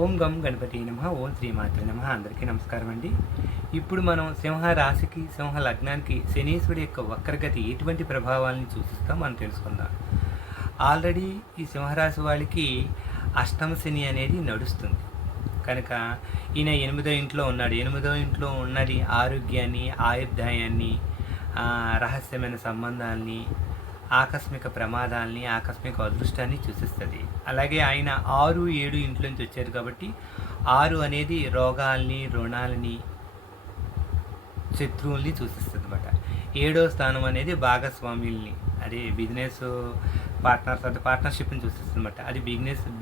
ఓం గం గణపతి నమః. ఓం శ్రీమాత్రే నమః. అందరికీ నమస్కారం అండి. ఇప్పుడు మనం సింహ రాశికి, సింహ లగ్నానికి శనీశ్వరుడి యొక్క వక్రగతి ఎటువంటి ప్రభావాలను సూచిస్తాం మనం తెలుసుకుందాం. ఆల్రెడీ ఈ సింహరాశి వాళ్ళకి అష్టమ శని అనేది నడుస్తుంది కనుక ఈయన 8వ ఇంట్లో ఉన్నాడు. 8వ ఇంట్లో ఉన్నది ఆరోగ్యాన్ని, ఆయుర్దాయాన్ని, రహస్యమైన సంబంధాలని, ఆకస్మిక ప్రమాదాలని, ఆకస్మిక అదృష్టాన్ని సూచిస్తుంది. అలాగే ఆయన 6, 7 ఇంట్లో నుంచి వచ్చారు కాబట్టి 6 అనేది రోగాల్ని, రుణాలని, శత్రువుల్ని సూచిస్తుంది అనమాట. 7వ స్థానం అనేది భాగస్వామ్యుల్ని, అది బిజినెస్ పార్ట్నర్షిప్ని సూచిస్తుంది అనమాట. అది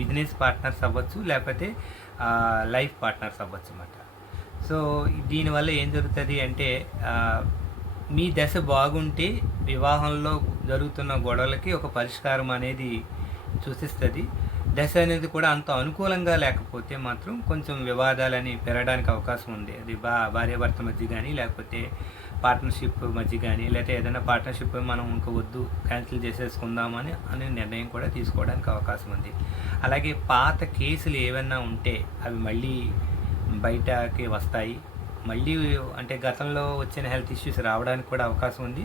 బిజినెస్ పార్ట్నర్స్ అవ్వచ్చు, లేకపోతే లైఫ్ పార్ట్నర్స్ అవ్వచ్చు అనమాట. సో దీనివల్ల ఏం జరుగుతుంది అంటే మీ దశ బాగుంటే వివాహంలో జరుగుతున్న గొడవలకి ఒక పరిష్కారం అనేది సూచిస్తుంది. దశ అనేది కూడా అంత అనుకూలంగా లేకపోతే మాత్రం కొంచెం వివాదాలని పెరగడానికి అవకాశం ఉంది. అది భార్యాభర్త మధ్య కానీ, లేకపోతే పార్ట్నర్షిప్ మధ్య కానీ, లేకపోతే ఏదైనా పార్ట్నర్షిప్ మనం ఇంకా వద్దు క్యాన్సిల్ చేసేసుకుందామని అనే నిర్ణయం కూడా తీసుకోవడానికి అవకాశం ఉంది. అలాగే పాత కేసులు ఏవైనా ఉంటే అవి మళ్ళీ బయటకి వస్తాయి. మళ్ళీ అంటే గతంలో వచ్చిన హెల్త్ ఇష్యూస్ రావడానికి కూడా అవకాశం ఉంది.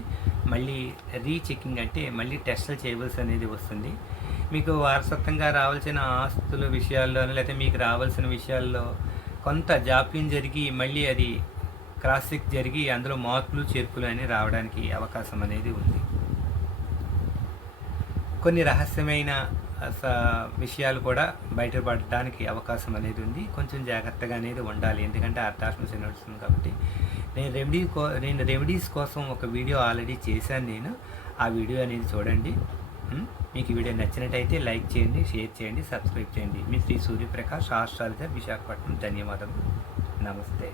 మళ్ళీ రీచెకింగ్ అంటే మళ్ళీ టెస్టులు చేయవలసి అనేది వస్తుంది. మీకు వారసత్వంగా రావాల్సిన ఆస్తుల విషయాల్లో, లేకపోతే మీకు రావాల్సిన విషయాల్లో కొంత జాప్యం జరిగి మళ్ళీ అది క్రాస్ చెక్ జరిగి అందులో మార్పులు చేర్పులు అని రావడానికి అవకాశం అనేది ఉంది. కొన్ని రహస్యమైన విషయాలు కూడా బయటపడడానికి అవకాశం అనేది ఉంది. కొంచెం జాగ్రత్తగా అనేది ఉండాలి, ఎందుకంటే అర్ధాష్టమ శని నడుస్తుంది కాబట్టి. నేను రెమెడీస్ కోసం ఒక వీడియో ఆల్రెడీ చేశాను. ఆ వీడియో అనేది చూడండి. మీకు ఈ వీడియో నచ్చినట్టయితే లైక్ చేయండి, షేర్ చేయండి, సబ్స్క్రైబ్ చేయండి. మీ శ్రీ సూర్యప్రకాష్, ఆస్ట్రాలజర్, విశాఖపట్నం. ధన్యవాదాలు. నమస్తే.